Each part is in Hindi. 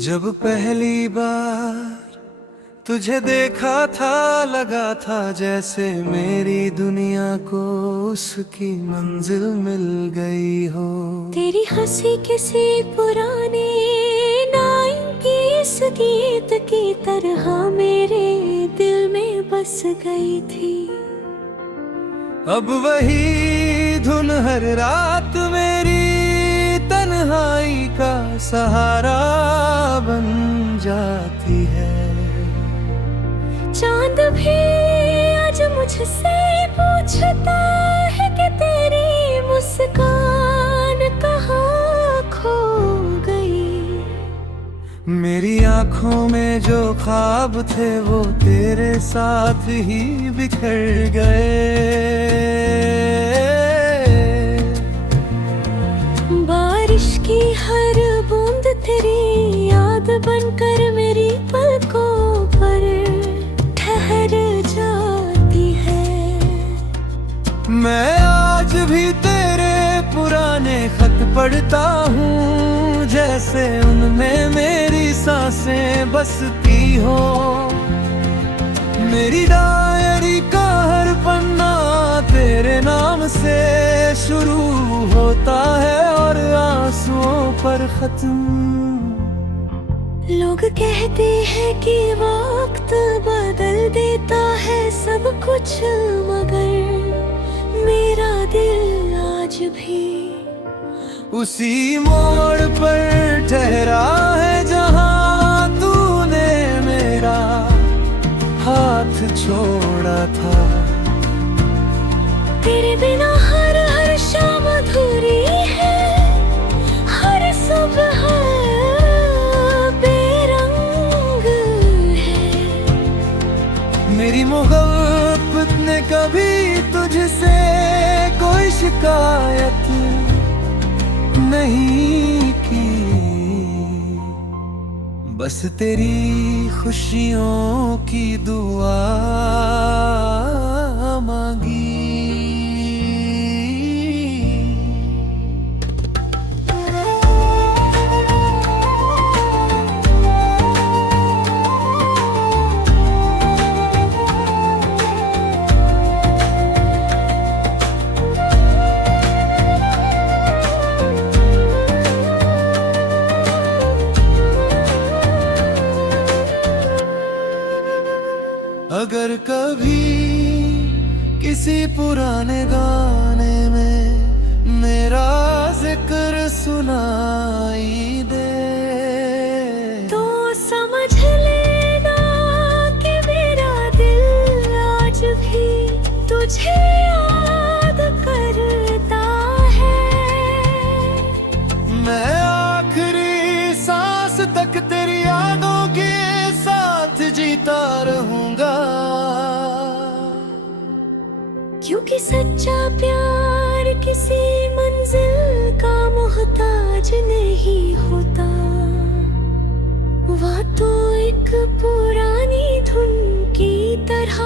जब पहली बार तुझे देखा था लगा था जैसे मेरी दुनिया को उसकी मंजिल मिल गई हो। तेरी हंसी किसी पुराने नाइम की इस गीत की तरह मेरे दिल में बस गई थी। अब वही धुन हर रात मेरी तन्हाई का सहारा बन जाती है। चांद भी आज मुझसे पूछता है कि तेरी मुस्कान कहाँ खो गई। मेरी आंखों में जो ख्वाब थे वो तेरे साथ ही बिखर गए। बारिश की हर बूंद तेरी याद बनकर मेरी पलकों पर ठहर जाती है। मैं आज भी तेरे पुराने खत पढ़ता हूँ जैसे उनमें मेरी सांसें बसती हो। मेरी डायरी का हर पन्ना तेरे नाम से शुरू होता है और आंसुओं पर खत्म। लोग कहते हैं कि वक्त बदल देता है सब कुछ, मगर मेरा दिल आज भी उसी मोड़ पर ठहरा है जहाँ तूने मेरा हाथ छोड़ा था। तेरे बिना हर हर शाम अधूरी है, हर सुबह बेरंग है। मेरी मोहब्बत ने कभी तुझसे कोई शिकायत नहीं की, बस तेरी खुशियों की दुआ मांगी। अगर कभी किसी पुराने गाने में मेरा जिक्र सुनाई दे तो समझ लेना कि मेरा दिल आज भी तुझे याद करता है। मैं आखिरी सांस तक तेरी यादों के साथ जीता रहूंगा। क्योंकि सच्चा प्यार किसी मंजिल का मोहताज नहीं होता, वह तो एक पुरानी धुन की तरह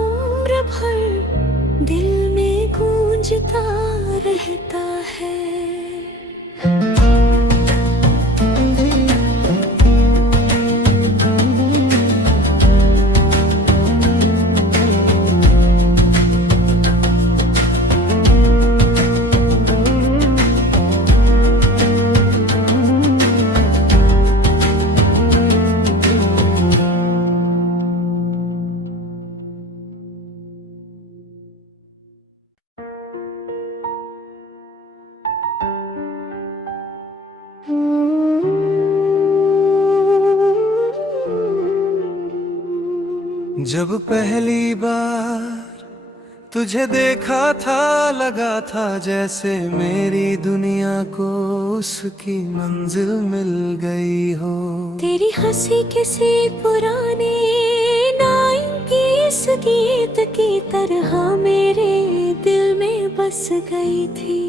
उम्र भर दिल में गूंजता रहता है। जब पहली बार तुझे देखा था लगा था जैसे मेरी दुनिया को उसकी मंजिल मिल गई हो। तेरी हंसी किसी पुराने नाइम की इस गीत की तरह मेरे दिल में बस गई थी।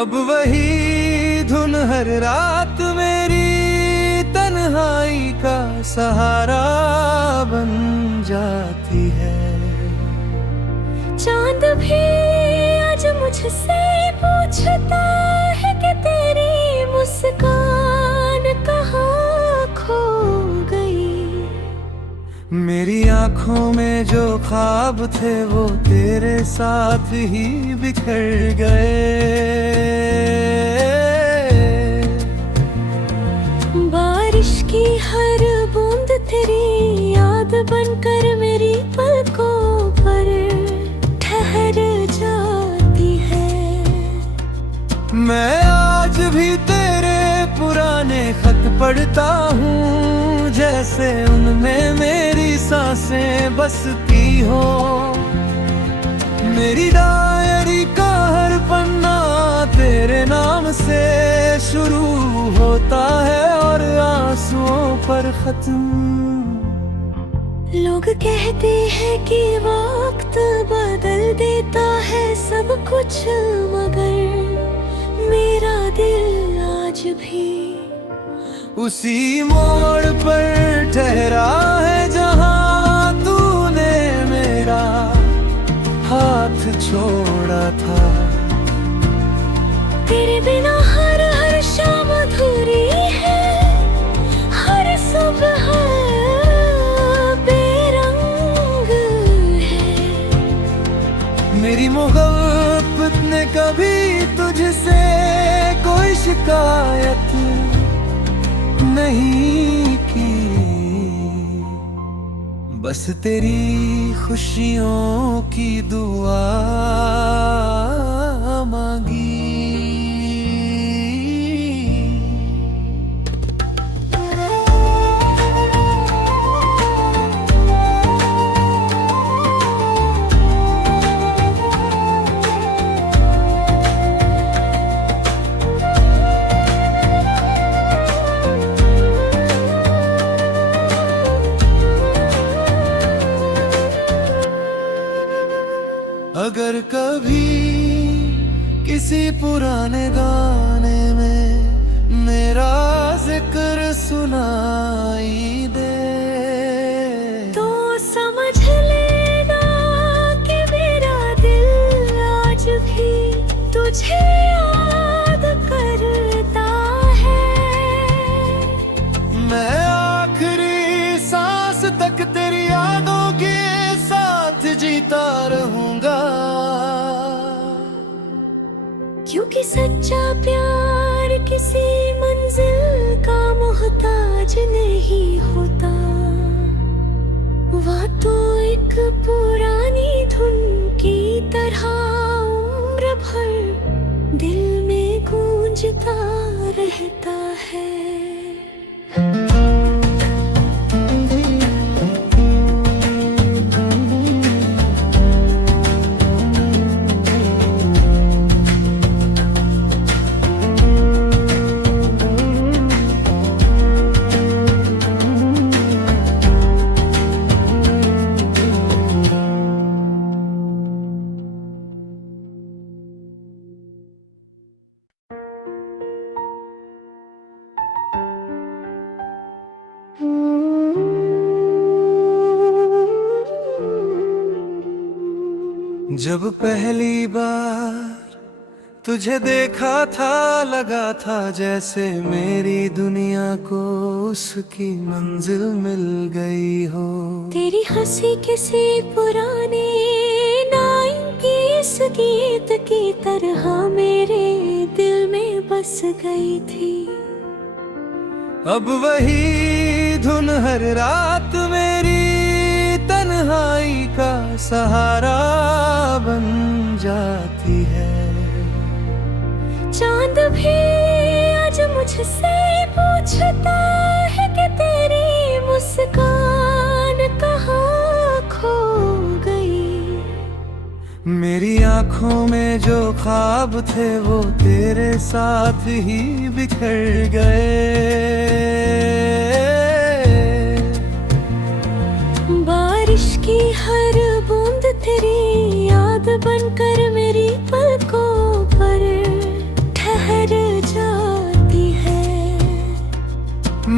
अब वही धुन हर रात मेरी तन्हाई का सहारा बन जाती है। चांद भी आज मुझसे पूछता है कि तेरी मुस्कान मेरी आंखों में जो ख्वाब थे वो तेरे साथ ही बिखर गए। बारिश की हर बूंद तेरी याद बनकर मेरी पलकों पर ठहर जाती है। मैं आज भी तेरे पुराने खत पढ़ता हूँ, जैसे उनमें मेरी सांसें बसती हो। मेरी डायरी का हर पन्ना तेरे नाम से शुरू होता है और आंसुओं पर खत्म। लोग कहते हैं कि वक्त बदल देता है सब कुछ, मगर मेरा दिल आज भी उसी मोड़ पर ठहरा है जहाँ तूने मेरा हाथ छोड़ा था। तेरे बिना हर हर शाम अधूरी है, हर सुबह बेरंग है। मेरी मोहब्बत ने कभी तुझसे कोई शिकायत नहीं की, बस तेरी खुशियों की दुआ मांगी। अगर कभी किसी पुराने गाने में मेरा जिक्र सुनाई दे तो समझ लेना कि मेरा दिल आज भी तुझे याद करता है। मैं आखिरी सांस तक तेरी यादों के साथ जीता रहूंगा, क्योंकि सच्चा प्यार किसी मंजिल का मोहताज नहीं होता। वह तो एक पुरानी धुन की तरह उम्र भर दिल में गूंजता रहता है। जब पहली बार तुझे देखा था लगा था जैसे मेरी दुनिया को उसकी मंजिल मिल गई हो। तेरी हंसी किसी पुराने नाइम की इस गीत की तरह मेरे दिल में बस गई थी। अब वही धुन हर रात मेरी तन्हाई का सहारा बन जाती है। चांद भी आज मुझसे पूछता है कि तेरी मुस्कान कहाँ खो गई। मेरी आंखों में जो ख्वाब थे वो तेरे साथ ही बिखर गए। बारिश की हर बूंद तेरी याद बनकर मेरी पलकों पर ठहर जाती है।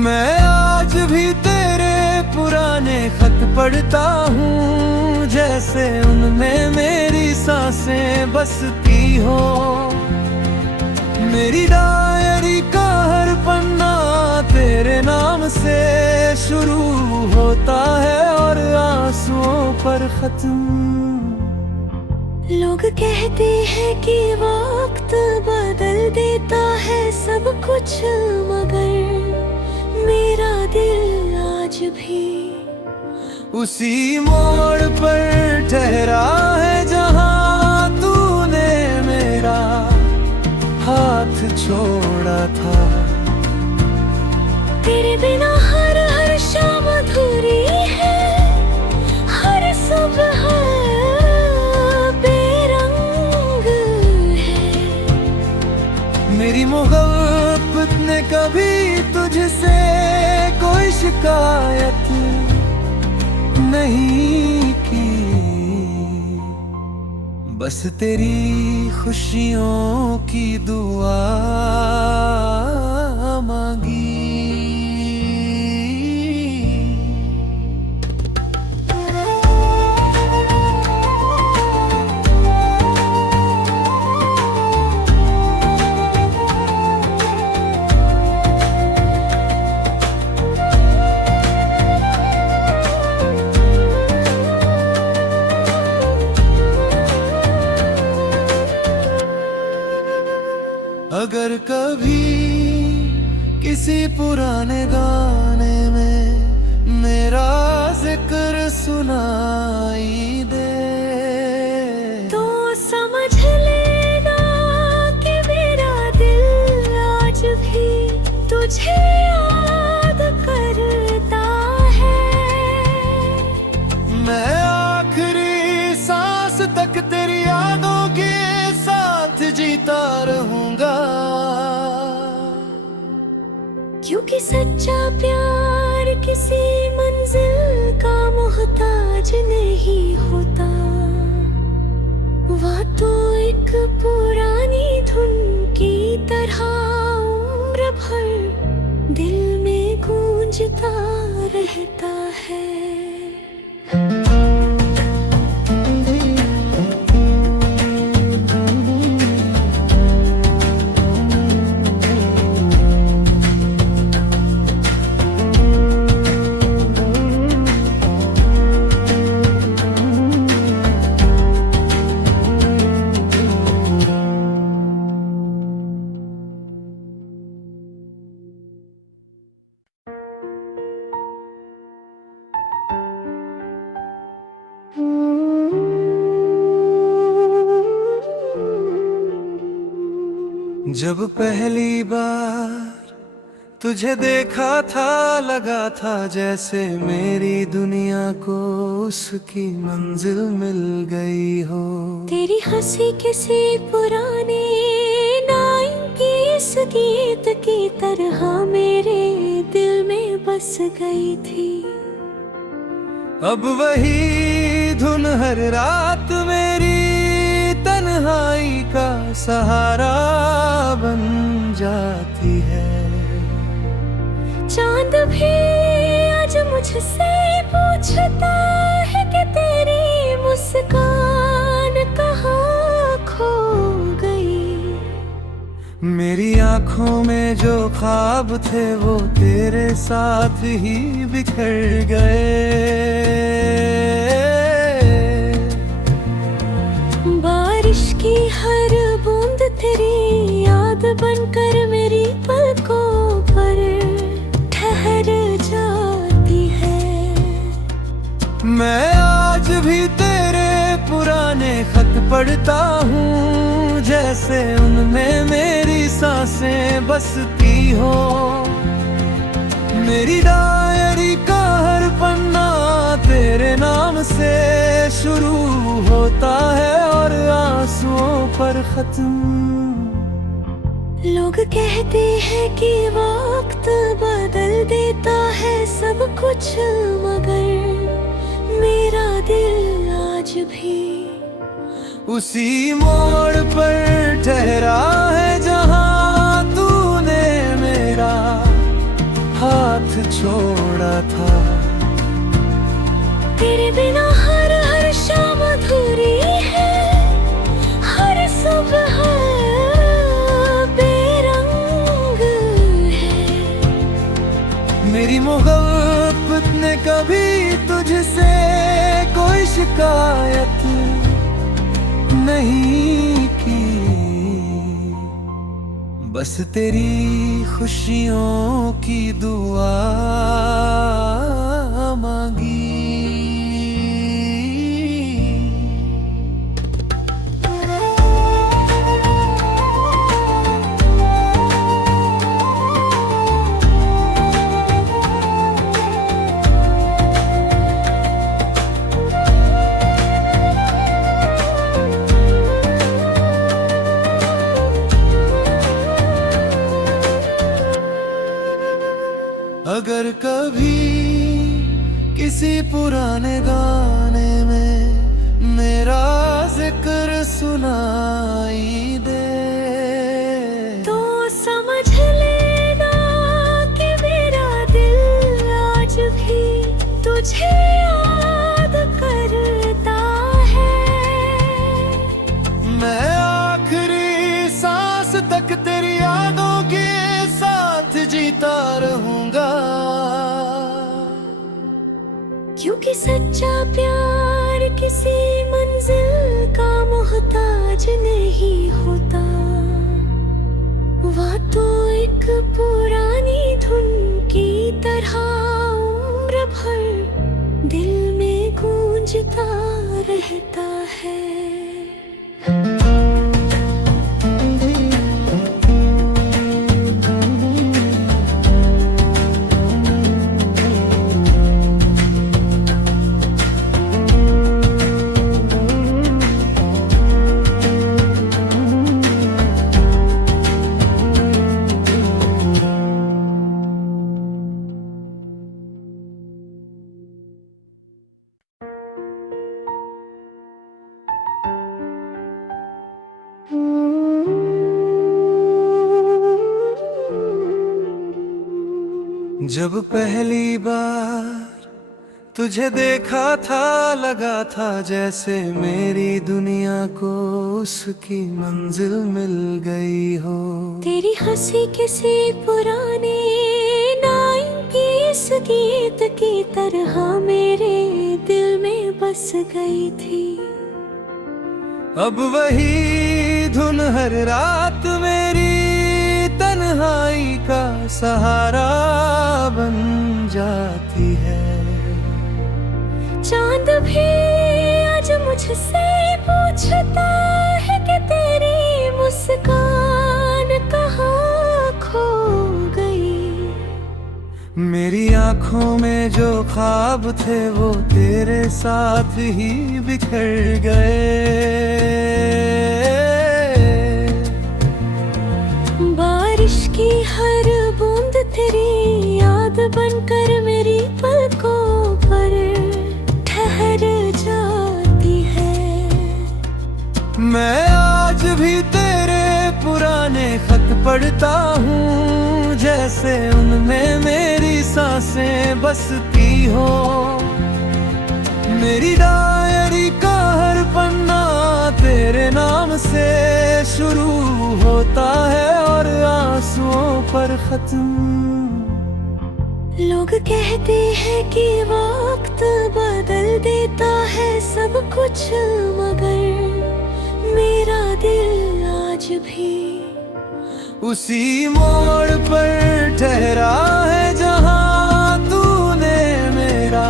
मैं आज भी तेरे पुराने खत पढ़ता हूँ, जैसे उनमें मेरी सांसें बसती हो। मेरी डायरी का हर पन्ना तेरे नाम से शुरू होता है और पर खत्म। लोग कहते हैं कि वक्त बदल देता है सब कुछ, मगर मेरा दिल आज भी उसी मोड़ पर ठहरा है जहां तूने मेरा हाथ छोड़ा था। तेरे बिना हर हर शाम अधूरी है, हर सुबह बेरंग है। मेरी मोहब्बत ने कभी तुझसे कोई शिकायत नहीं की, बस तेरी खुशियों की दुआ मांगी। अगर कभी किसी पुराने गाने में मेरा जिक्र सुनाई दे, तो समझ लेना कि मेरा दिल आज भी तुझे याद करता है। मैं आखिरी सांस तक तेरी यादों के साथ जीता रहूंगा। क्योंकि सच्चा प्यार किसी मंजिल का मोहताज नहीं होता, वह तो एक पुरानी धुन की तरह उम्र भर दिल में गूंजता रहता है। जब पहली बार तुझे देखा था लगा था जैसे मेरी दुनिया को उसकी मंजिल मिल गई हो। तेरी हंसी किसी पुराने नाम की इस गीत की तरह मेरे दिल में बस गई थी। अब वही धुन हर रात मेरी तन्हाई का सहारा बन जाती है। चांद भी आज मुझसे पूछता है कि तेरी मुस्कान कहाँ खो गई। मेरी आंखों में जो ख्वाब थे वो तेरे साथ ही बिखर गए। बारिश की हर बूंद तेरी याद बनकर मेरी पलकों पर ठहर जाती है। मैं आज भी तेरे पुराने खत पढ़ता हूँ जैसे उनमें मेरी सांसें बसती हो। मेरी डायरी का हर पन्ना तेरे नाम से शुरू होता है और आंसुओं पर खत्म। लोग कहते हैं कि वक्त बदल देता है सब कुछ, मगर मेरा दिल आज भी उसी मोड़ पर ठहरा है जहां तूने मेरा हाथ छोड़ा था। तेरे बिना हर हर शाम अधूरी है, हर सुबह बेरंग है। मेरी मोहब्बत ने कभी तुझसे कोई शिकायत नहीं की, बस तेरी खुशियों की दुआ मांगी। अगर कभी किसी पुराने गाने में मेरा जिक्र सुनाई दे, तो समझ लेना कि मेरा दिल आज भी तुझे याद करता है। मैं आखिरी सांस तक तेरी यादों के साथ जीता रहूंगा, क्योंकि सच्चा प्यार किसी मंजिल का मोहताज नहीं होता, वह तो एक पुरानी धुन की तरह उम्र भर दिल में गूंजता रहता है। जब पहली बार तुझे देखा था लगा था जैसे मेरी दुनिया को उसकी मंजिल मिल गई हो। तेरी हंसी किसी पुराने 90s गीत की तरह मेरे दिल में बस गई थी। अब वही धुन हर रात मेरी तन्हाई का सहारा बन जाती है। चांद भी आज मुझसे पूछता है कि तेरी मुस्कान कहाँ खो गई। मेरी आंखों में जो ख्वाब थे वो तेरे साथ ही बिखर गए। बारिश की हर बूंद तेरी याद बनकर मेरी पलकों पर ठहर जाती है। मैं आज भी तेरे पुराने खत पढ़ता हूँ जैसे उनमें मेरी सांसें बसती हो। मेरी डायरी का हर पन्ना तेरे नाम से शुरू होता है और आंसुओं पर खत्म। लोग कहते हैं कि वक्त बदल देता है सब कुछ, मगर मेरा दिल आज भी उसी मोड़ पर ठहरा है जहाँ तूने मेरा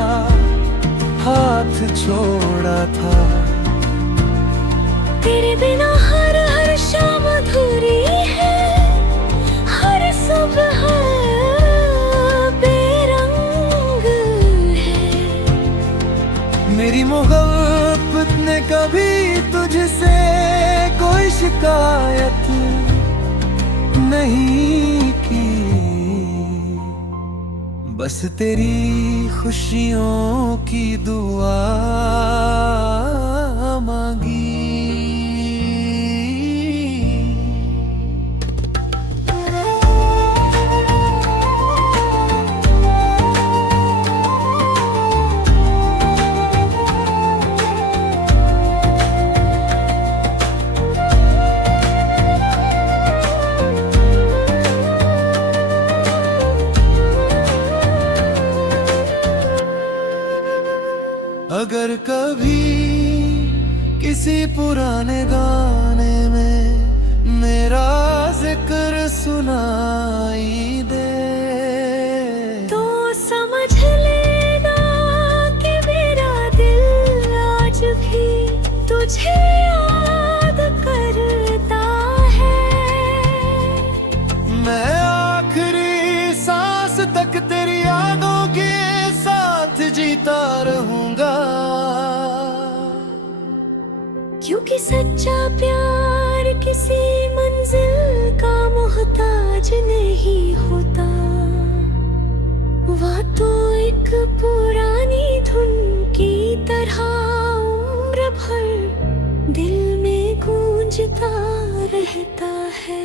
हाथ छोड़ा था। तेरे बिना हर हर शाम अधूरी है, हर सुबह बेरंग है। मेरी मोहब्बत ने कभी तुझसे कोई शिकायत नहीं की, बस तेरी खुशियों की दुआ मांगी। अगर कभी किसी पुराने गाने में मेरा जिक्र सुनाई दे तो समझ लेना कि मेरा दिल आज भी तुझे याद करता है। मैं आखिरी सांस तक तेरी यादों के साथ जीता रहूंगा, क्योंकि सच्चा प्यार किसी मंजिल का मोहताज नहीं होता। वह तो एक पुरानी धुन की तरह उम्र भर दिल में गूंजता रहता है।